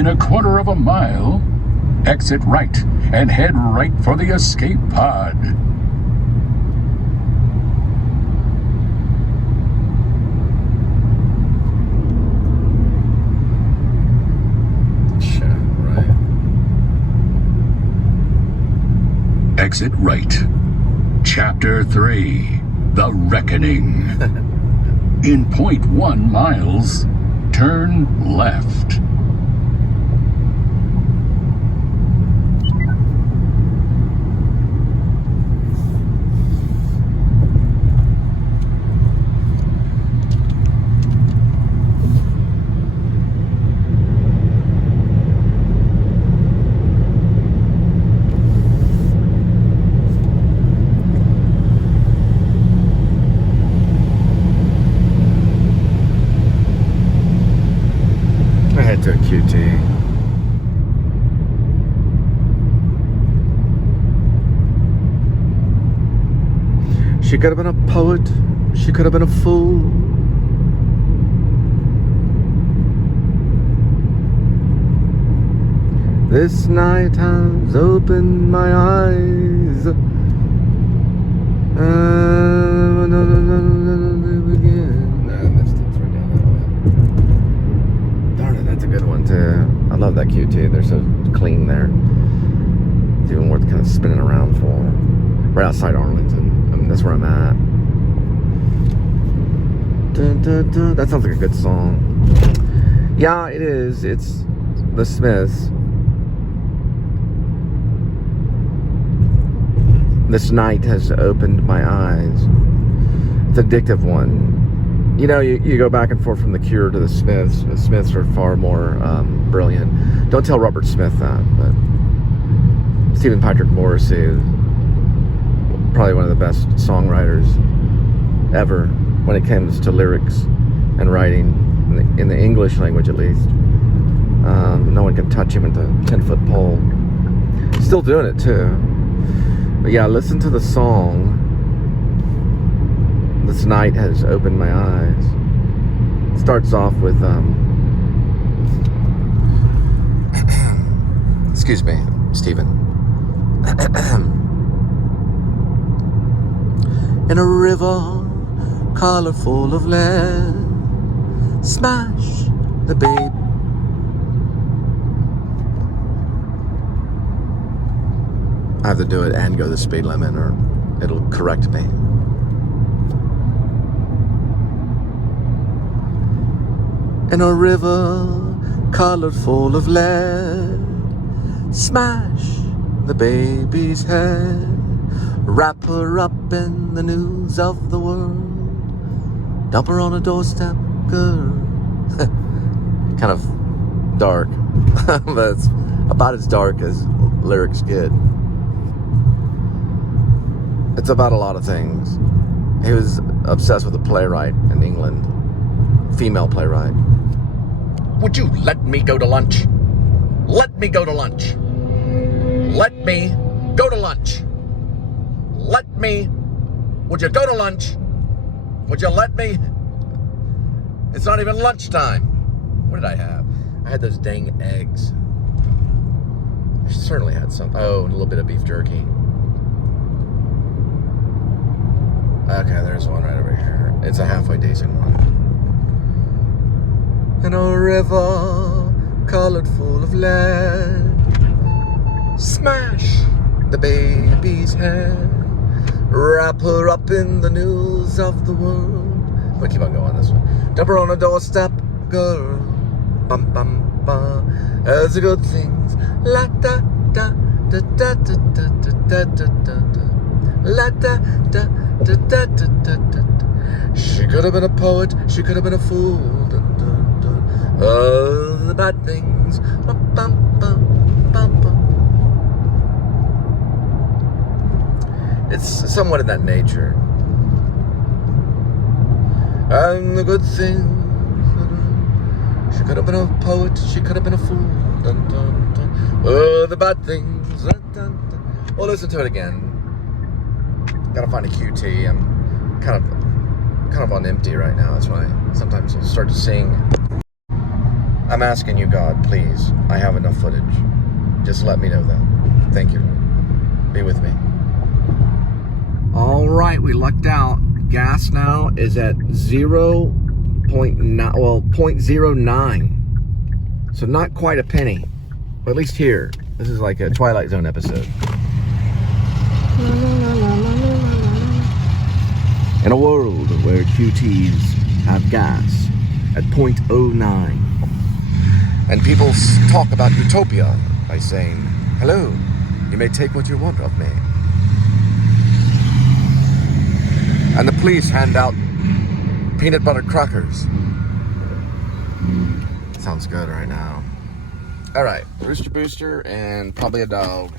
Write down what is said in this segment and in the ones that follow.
In a quarter of a mile, exit right and head right for the escape pod. Exit right. Chapter 3, The Reckoning. In 0.1 miles, turn left. To a QT. She could have been a poet. She could have been a fool. This night has opened my eyes. Good one too. I love that QT. They're so clean there. It's even worth kind of spinning around for. Right outside Arlington. I mean, that's where I'm at. Dun, dun, dun. That sounds like a good song. Yeah, it is. It's the Smiths. This night has opened my eyes. It's an addictive one. You know, you go back and forth from the Cure to the Smiths. The Smiths are far more brilliant. Don't tell Robert Smith that, but Stephen Patrick Morrissey is probably one of the best songwriters ever when it comes to lyrics and writing, in the English language at least. No one can touch him with a 10-foot pole. Still doing it too. But yeah, listen to the song. This night has opened my eyes. It starts off with excuse me, Stephen. In a river colorful of lead, smash the babe. I have to do it and go the speed limit or it'll correct me. In a river colored full of lead, smash the baby's head, wrap her up in the news of the world, dump her on a doorstep, girl. Kind of dark, but it's about as dark as lyrics get. It's about a lot of things. He was obsessed with a playwright in England, female playwright. Would you let me go to lunch? Let me go to lunch. Let me go to lunch. Let me. Would you go to lunch? Would you let me? It's not even lunchtime. What did I have? I had those dang eggs. I certainly had some. Oh, and a little bit of beef jerky. Okay, there's one right over here. It's a halfway decent one. In a river colored full of lead, smash the baby's head, wrap her up in the news of the world. I'm gonna keep on going this one. Dump her on a doorstep, girl. Bum bum bum. As the good things. La da da da da da da da da da da. La da da da da da da da. She could have been a poet. She could have been a fool. Dun, dun. The bad things. Bum, bum, bum, bum, bum. It's somewhat in that nature. And the good things. She could have been a poet. She could have been a fool. Dun, dun, dun. The bad things. Dun, dun, dun. Well, listen to it again. Gotta find a QT. I'm kind of on empty right now. That's why sometimes I'll start to sing. I'm asking you, God, please. I have enough footage. Just let me know that. Thank you. Be with me. All right, we lucked out. Gas now is at 0.09. So not quite a penny. But at least here. This is like a Twilight Zone episode. In a world where QTs have gas at 0.09. And people talk about utopia by saying, hello, you may take what you want of me. And the police hand out peanut butter crackers. Sounds good right now. All right, Rooster Booster and probably a dog.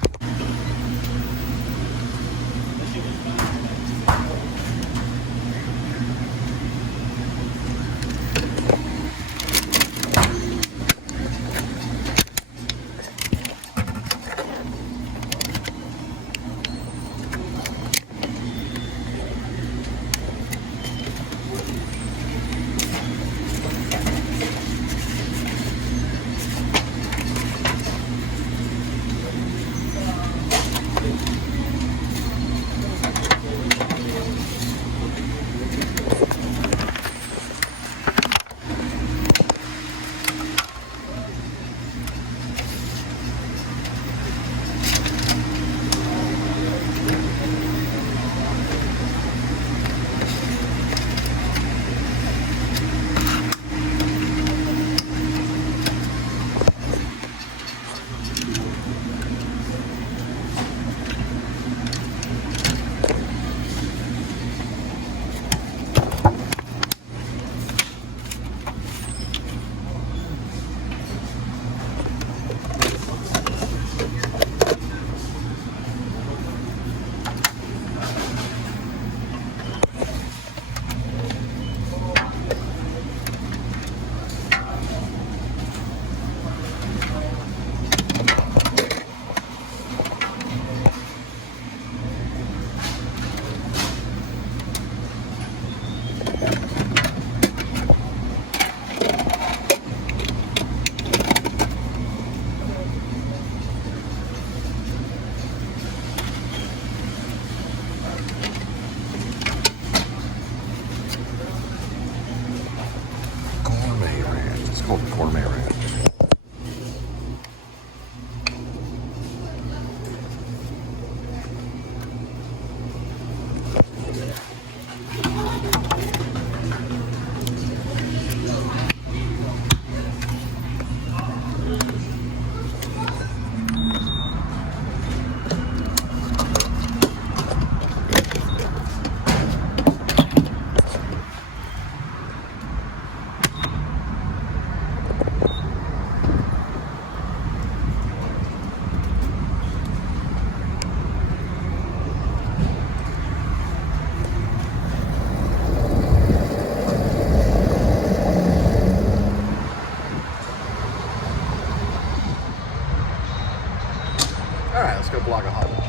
Block a hot dog.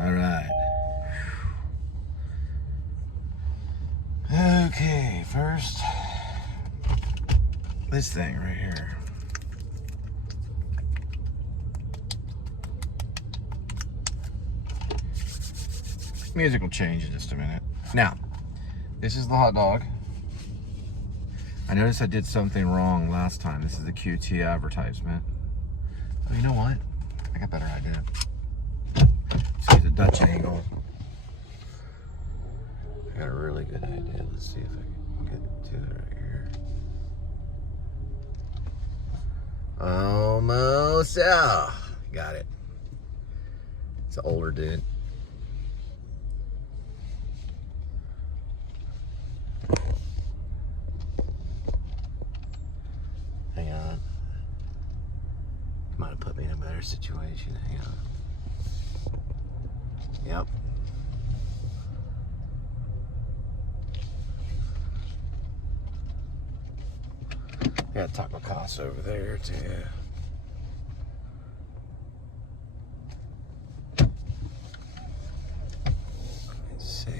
All right. Okay, first, this thing right here. Music will change in just a minute. Now, this is the hot dog. I noticed I did something wrong last time. This is the QT advertisement. Oh, you know what? I got a better idea. Let's use a Dutch angle. I got a really good idea. Let's see if I can get to it right here. Almost. Yeah. Got it. It's an older dude. Hang on. Might have put me in a better situation. Hang on. Yep. Got Taco Casa over there too. Let's see.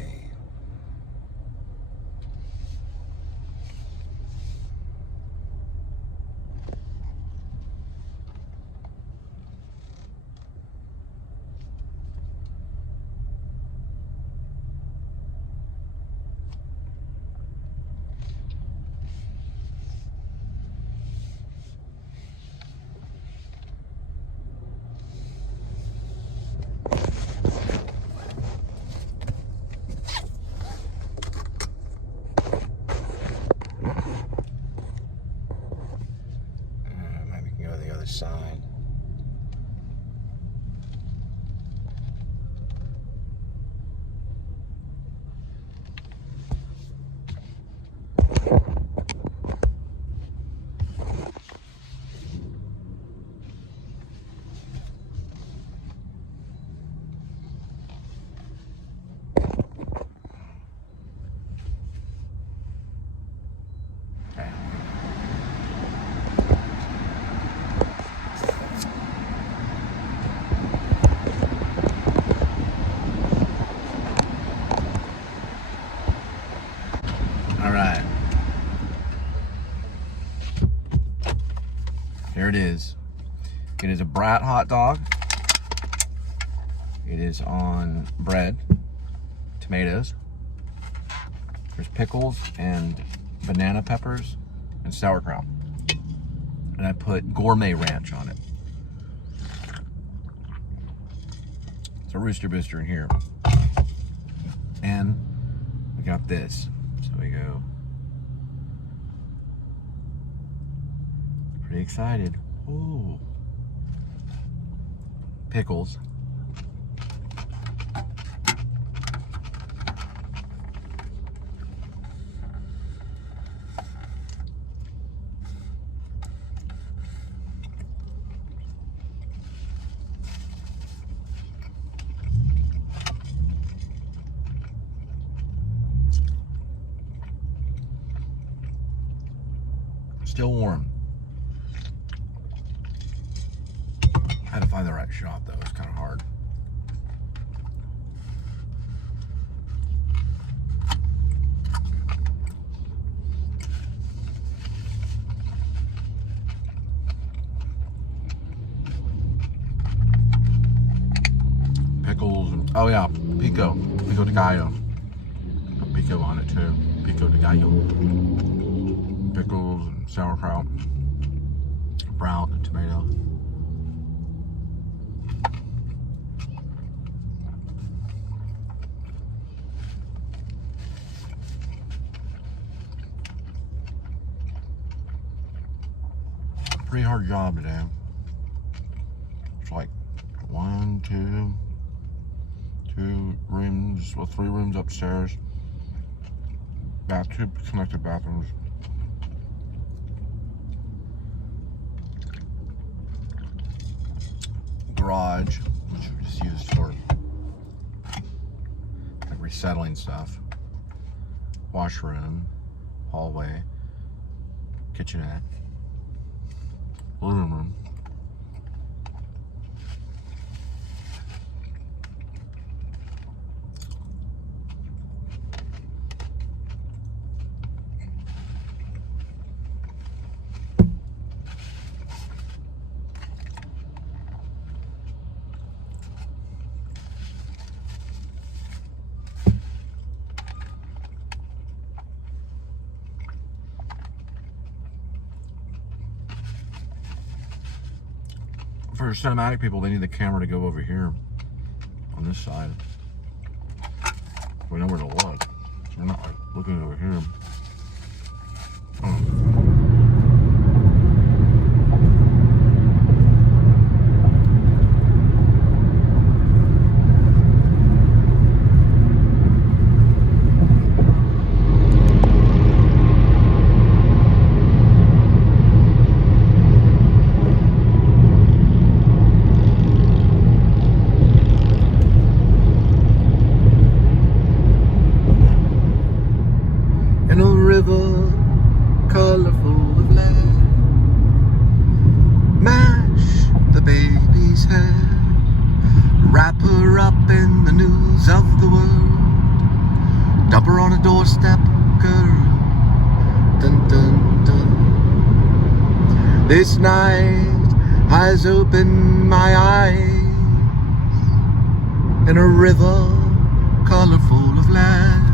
There it is. It is a brat hot dog. It is on bread, tomatoes. There's pickles and banana peppers and sauerkraut. And I put gourmet ranch on it. It's a rooster booster in here. And we got this. So we go. Pretty excited. Ooh. Pickles. Still warm. I had to find the right shot though, it's kind of hard. Pickles, and, oh yeah, pico de gallo. Put pico on it too, pico de gallo. Pickles and sauerkraut, brown and tomato. Pretty hard job today. It's like two rooms, well, 3 rooms upstairs. Two connected bathrooms. Garage, which we just used for like resettling stuff. Washroom, hallway, kitchenette, living room. For cinematic people, they need the camera to go over here on this side. We know where to look. So we're not like looking over here. In a river colorful of land, mash the baby's hair, wrap her up in the news of the world, dump her on a doorstep, girl, dun dun dun. This night has opened my eyes, in a river colorful of land,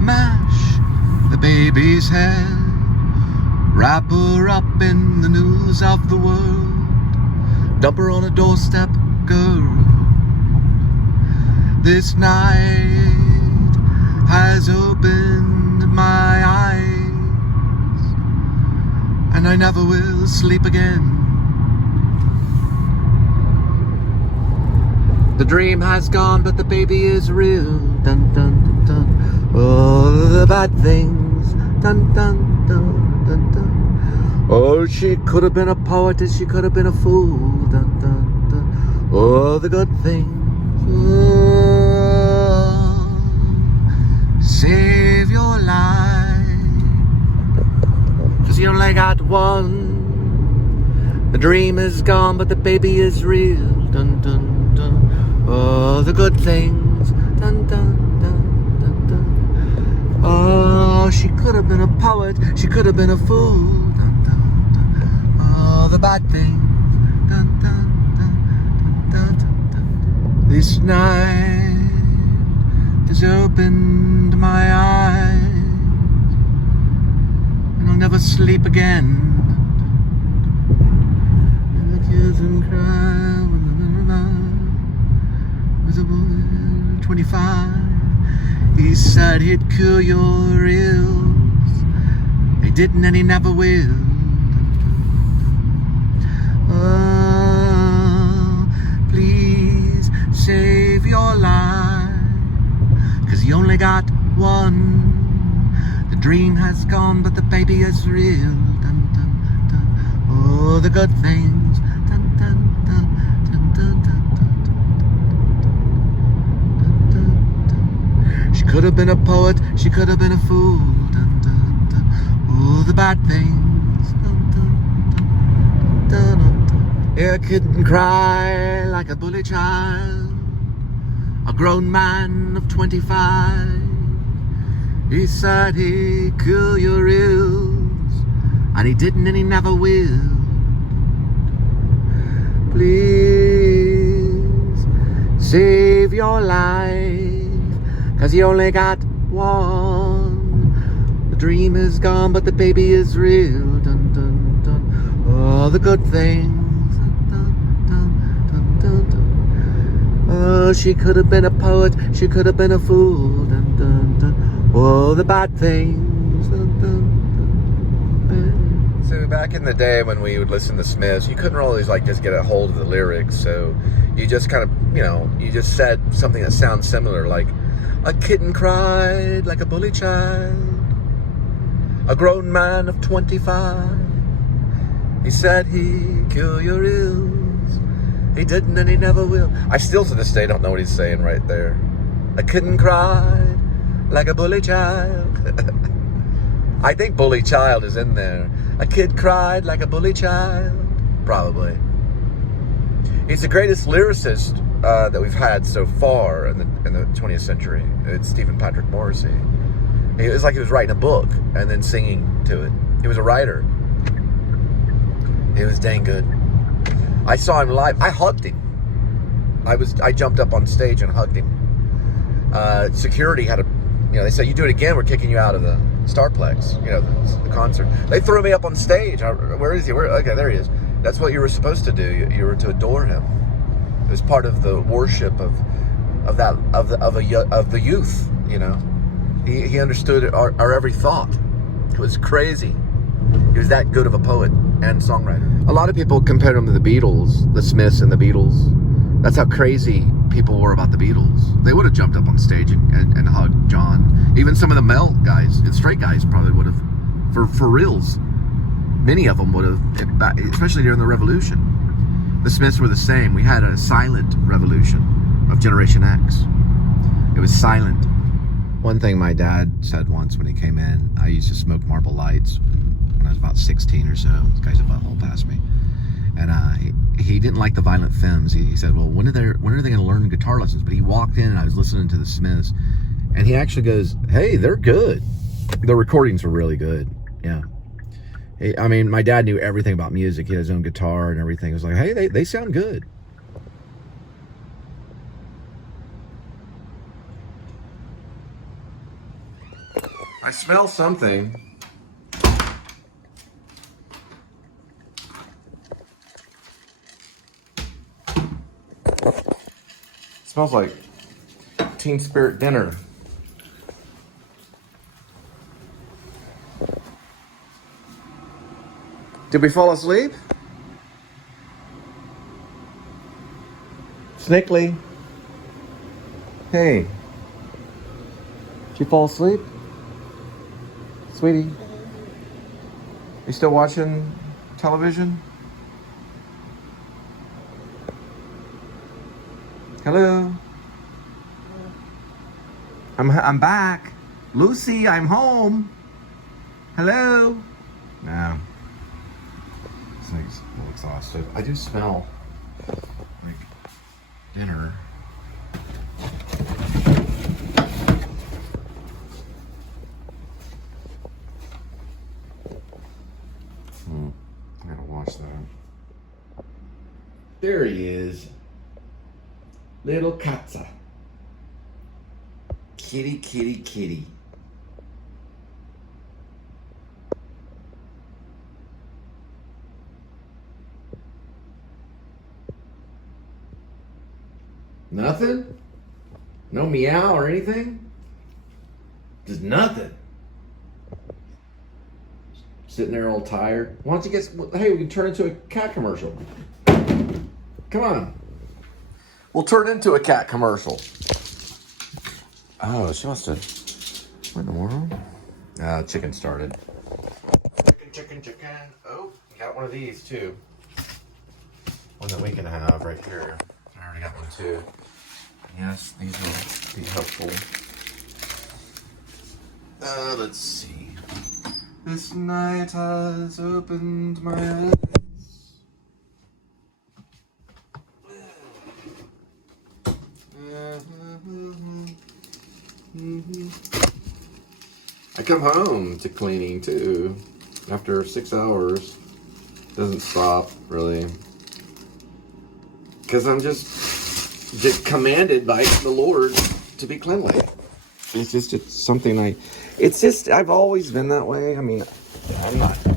mash the baby's head, wrap her up in the news of the world, dump her on a doorstep, girl. This night has opened my eyes, and I never will sleep again. The dream has gone, but the baby is real. Dun dun dun dun. Oh, the bad things. Dun dun dun dun dun. Oh, she could have been a poet, and she could have been a fool. Dun dun dun. Oh, the good things. Oh, save your life, 'cause you only got one. The dream is gone, but the baby is real. Dun dun dun. Oh, the good things. Dun dun dun dun dun. Oh, she could have been a poet. She could have been a fool. Dun dun dun. Oh, the the bad things. Dun, dun, dun, dun, dun, dun. This night has opened my eyes, and I'll never sleep again. And the kids and cry was a boy 25. He said he'd cure your ills. He didn't and he never will. Oh, please save your life, 'cause you only got one. The dream has gone, but the baby is real. Dun, dun, dun. Oh, the good things. Dun, dun, dun, dun, dun, dun, dun, dun, dun. She could have been a poet, she could have been a fool. Dun, dun, dun. Oh, the bad things. Dun, dun, dun, dun, dun. Yeah, I couldn't cry like a bully child. A grown man of 25. He said he'd cure your ills, and he didn't and he never will. Please save your life, 'cause you only got one. The dream is gone, but the baby is real. Dun, dun, dun. All the good things. Dun, dun, dun, dun, dun. Oh, she could have been a poet, she could have been a fool. Dun, dun, dun. Oh, the bad things. Dun, dun, dun. So back in the day when we would listen to Smiths, you couldn't always like just get a hold of the lyrics. So you just kind of, you just said something that sounds similar, like a kitten cried like a bully child. A grown man of 25. He said he'd cure your ills. He didn't and he never will. I still to this day don't know what he's saying right there. A kitten cried like a bully child. I think bully child is in there. A kid cried like a bully child. Probably. He's the greatest lyricist that we've had so far in the 20th century. It's Stephen Patrick Morrissey. It was like he was writing a book and then singing to it. He was a writer. It was dang good. I saw him live. I hugged him. I jumped up on stage and hugged him. Security had they said, you do it again, we're kicking you out of the Starplex, the concert. They threw me up on stage. Where is he? Okay, there he is. That's what you were supposed to do. You were to adore him. It was part of the worship of the youth. He understood our every thought. It was crazy. He was that good of a poet and songwriter. A lot of people compared him to the Beatles, the Smiths and the Beatles. That's how crazy people were about the Beatles. They would have jumped up on stage and hugged John. Even some of the male guys, and straight guys probably would have, for reals. Many of them would have, especially during the Revolution. The Smiths were the same. We had a silent revolution of Generation X. It was silent. One thing my dad said once when he came in, I used to smoke Marble Lights when I was about 16 or so. This guy's a butthole past me. And he didn't like the Violent Femmes. He said, well, when are they going to learn guitar lessons? But he walked in and I was listening to the Smiths. And he actually goes, hey, they're good. The recordings were really good. Yeah. My dad knew everything about music. He had his own guitar and everything. It was like, hey, they sound good. I smell something. Smells like Teen Spirit dinner. Did we fall asleep? Snakely. Hey. Did you fall asleep? Sweetie. You still watching television? Hello? I'm back. Lucy, I'm home. Hello? No. This thing's a little exhausted. I do smell like dinner. I gotta wash that. There he is. Little Katza. Kitty, kitty, kitty. Nothing? No meow or anything? Just nothing. Sitting there all tired. Why don't you get, hey, we can turn into a cat commercial. Come on. We'll turn into a cat commercial. Oh, she must have, what in the world? Chicken started. Chicken. Oh, got one of these too. One that we can have right here. I already got one too. Yes, these will be helpful. Let's see. This night has opened my eyes. I come home to cleaning too after 6 hours. Doesn't stop really, because I'm just commanded by the Lord to be cleanly. It's something I've always been that way. I mean,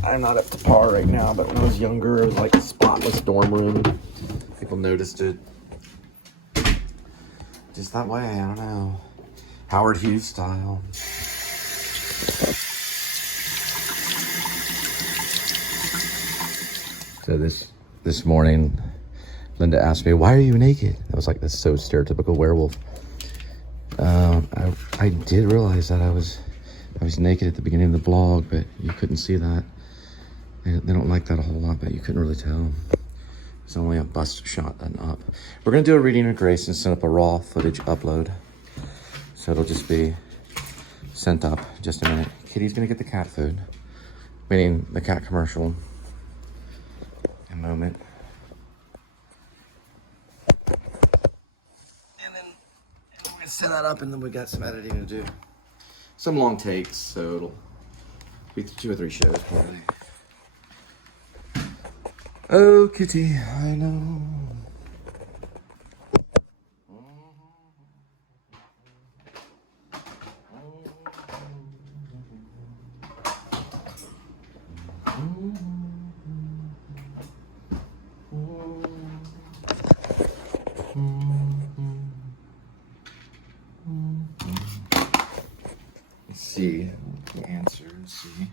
I'm not up to par right now, but when I was younger, it was like a spotless dorm room. People noticed it. Just that way, I don't know. Howard Hughes style. So this morning, Linda asked me, "Why are you naked?" I was like, "That's so stereotypical werewolf." I did realize that I was naked at the beginning of the vlog, but you couldn't see that. They don't like that a whole lot, but you couldn't really tell. It's only a bust shot and up. We're gonna do a reading of grace and set up a raw footage upload. So it'll just be sent up in just a minute. Kitty's gonna get the cat food, meaning the cat commercial in a moment. And then we're gonna set that up, and then we got some editing to do. Some long takes, so it'll be 2 or 3 shows probably. Oh, Kitty, I know. Let's see the answer. Let's see.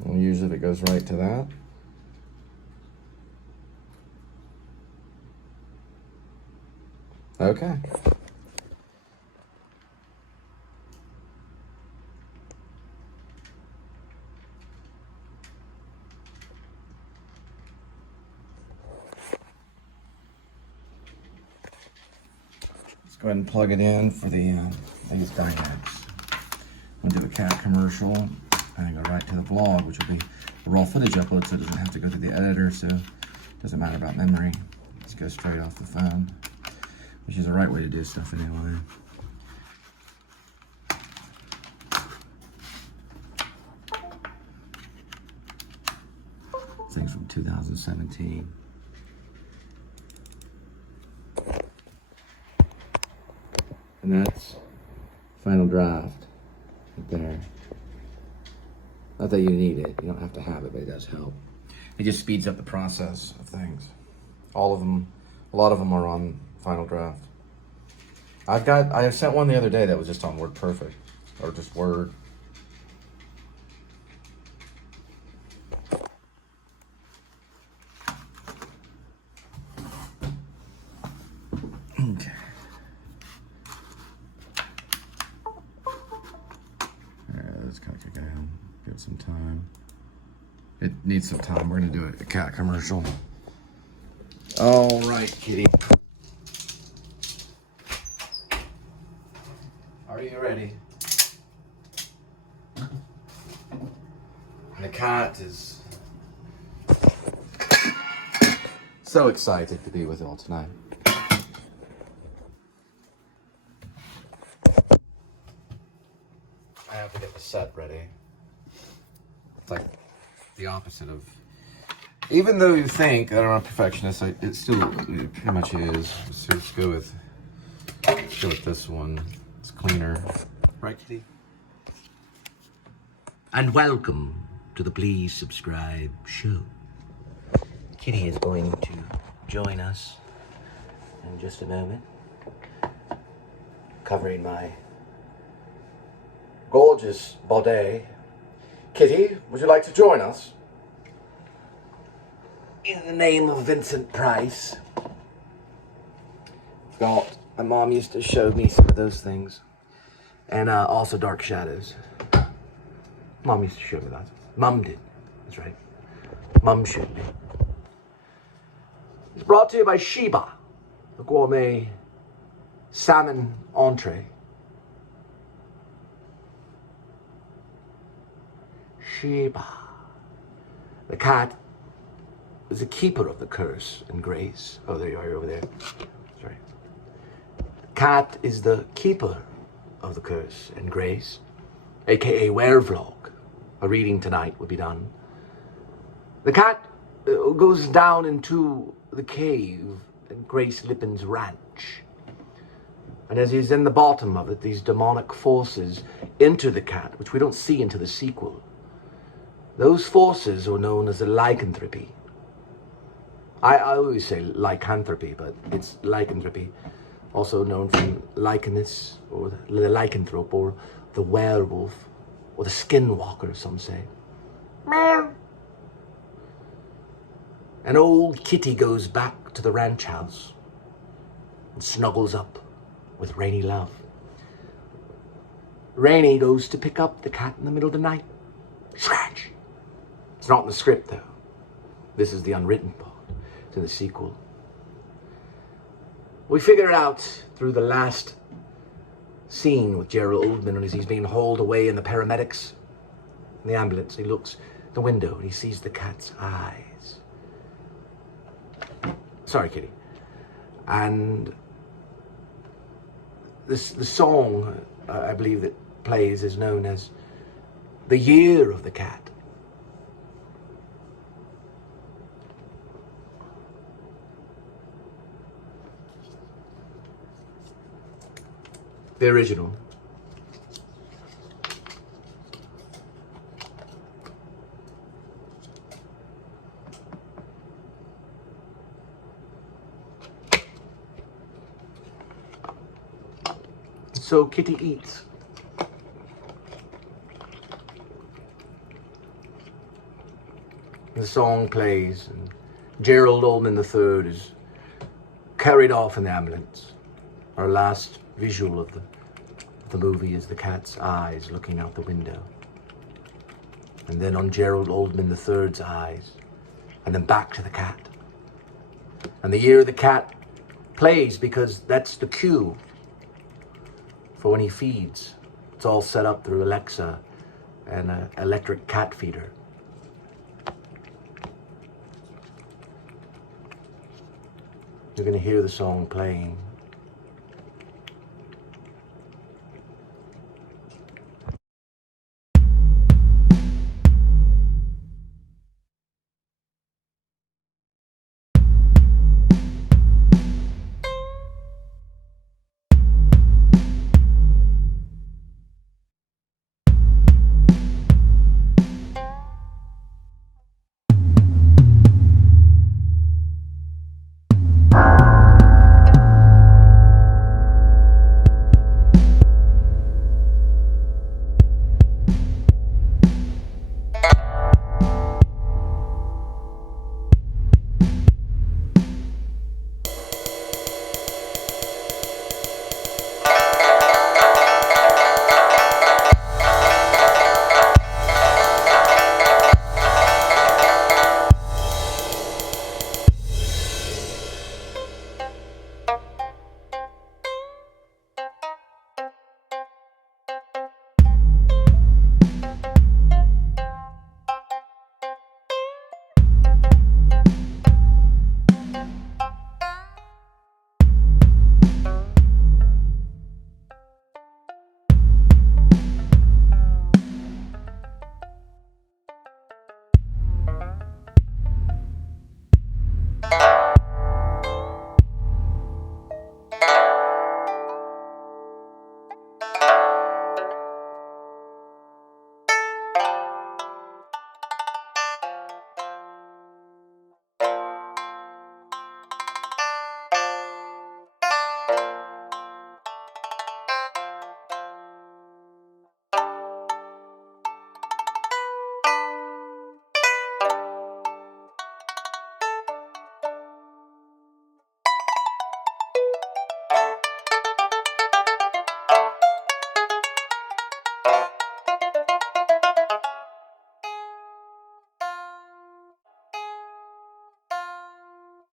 We'll use it goes right to that. Okay. Let's go ahead and plug it in for these dynamics. We'll do a cat commercial and go right to the vlog, which will be a raw footage upload, so it doesn't have to go through the editor, so it doesn't matter about memory. Just go straight off the phone, which is the right way to do stuff anyway. This thing's from 2017. And that's final draft right there. Not that you need it, you don't have to have it, but it does help. It just speeds up the process of things. All of them, a lot of them are on final draft. I sent one the other day that was just on WordPerfect, or just Word. Okay. Let's kind of kick it in, give it some time. It needs some time. We're gonna do a cat commercial. All right, Kitty. Are you ready? The cat is so excited to be with y'all tonight. set ready. It's like the opposite of... Even though you think that I'm a perfectionist, it still pretty much is. So let's go with this one. It's cleaner. Right, Kitty? And welcome to the Please Subscribe show. Kitty is going to join us in just a moment, covering my gorgeous body. Kitty, would you like to join us? In the name of Vincent Price. God, My mom used to show me some of those things. And also Dark Shadows. Mom used to show me that. Mom did. That's right. Mom showed me. It's brought to you by Sheba, the gourmet salmon entree. Sheba. The cat is the keeper of the curse and grace. Oh, there you are, you're over there. Sorry. Cat is the keeper of the curse and grace, aka werevlog. A reading tonight will be done. The cat goes down into the cave at Grace Lipin's ranch. And as he's in the bottom of it, these demonic forces enter the cat, which we don't see into the sequel. Those forces are known as a lycanthropy. I always say lycanthropy, but it's lycanthropy, also known from lichenus, or the lycanthrope, or the werewolf, or the skinwalker, some say. Meow. And old Kitty goes back to the ranch house and snuggles up with Rainy Love. Rainy goes to pick up the cat in the middle of the night. Scratch! It's not in the script, though. This is the unwritten part. It's in the sequel. We figure it out through the last scene with Gerald Oldman as he's being hauled away in the paramedics in the ambulance. He looks at the window and he sees the cat's eyes. Sorry, Kitty. And the song, I believe, that plays is known as The Year of the Cat. The original. So Kitty eats. The song plays, and Gerald Oldman III is carried off in the ambulance. Our last visual of the movie is the cat's eyes looking out the window. And then on Gerald Oldman III's eyes, and then back to the cat. And The Year of the Cat plays because that's the cue for when he feeds. It's all set up through Alexa and an electric cat feeder. You're going to hear the song playing.